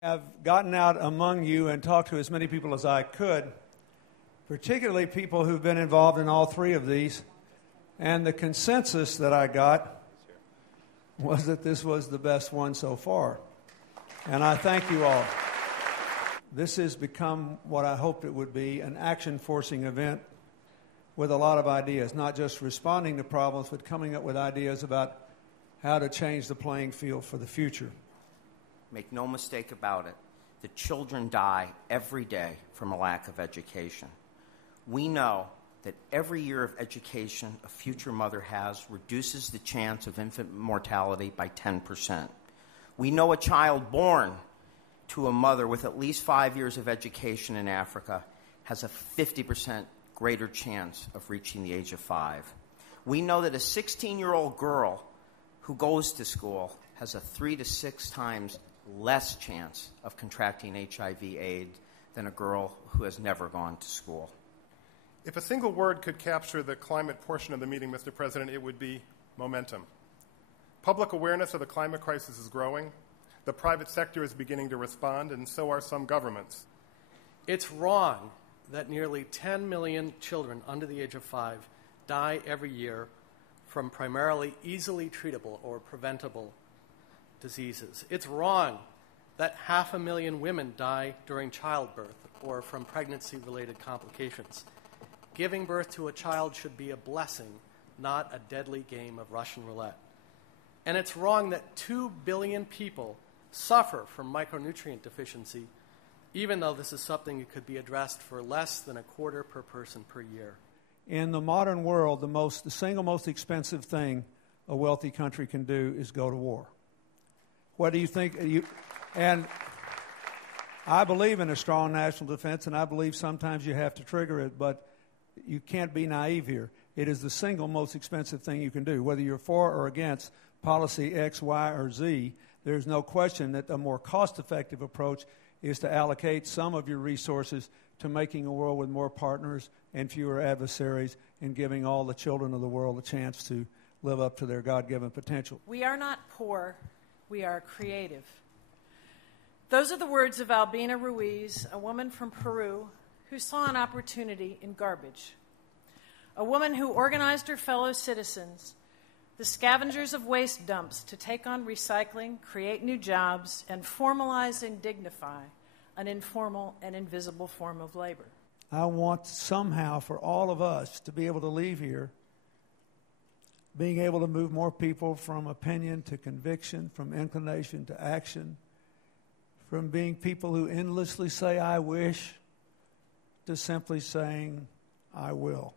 I've gotten out among you and talked to as many people as I could, particularly people who've been involved in all three of these, and the consensus that I got was that this was the best one so far. And I thank you all. This has become what I hoped it would be, an action-forcing event with a lot of ideas, not just responding to problems, but coming up with ideas about how to change the playing field for the future. Make no mistake about it, the children die every day from a lack of education. We know that every year of education a future mother has reduces the chance of infant mortality by 10%. We know a child born to a mother with at least 5 years of education in Africa has a 50% greater chance of reaching the age of 5. We know that a 16-year-old girl who goes to school has a 3 to 6 times less chance of contracting HIV/AIDS than a girl who has never gone to school. If a single word could capture the climate portion of the meeting, Mr. President, it would be momentum. Public awareness of the climate crisis is growing. The private sector is beginning to respond, and so are some governments. It's wrong that nearly 10 million children under the age of 5 die every year from primarily easily treatable or preventable diseases. It's wrong that 500,000 women die during childbirth or from pregnancy-related complications. Giving birth to a child should be a blessing, not a deadly game of Russian roulette. And it's wrong that 2 billion people suffer from micronutrient deficiency, even though this is something that could be addressed for less than $0.25 per person per year. In the modern world, the single most expensive thing a wealthy country can do is go to war. What do you think? And I believe in a strong national defense, and I believe sometimes you have to trigger it, but you can't be naive here. It is the single most expensive thing you can do. Whether you're for or against policy X, Y, or Z, there's no question that a more cost-effective approach is to allocate some of your resources to making a world with more partners and fewer adversaries and giving all the children of the world a chance to live up to their God-given potential. We are not poor. We are creative. Those are the words of Albina Ruiz, a woman from Peru who saw an opportunity in garbage. A woman who organized her fellow citizens, the scavengers of waste dumps, to take on recycling, create new jobs, and formalize and dignify an informal and invisible form of labor. I want somehow for all of us to be able to leave here being able to move more people from opinion to conviction, from inclination to action, from being people who endlessly say, I wish, to simply saying, I will.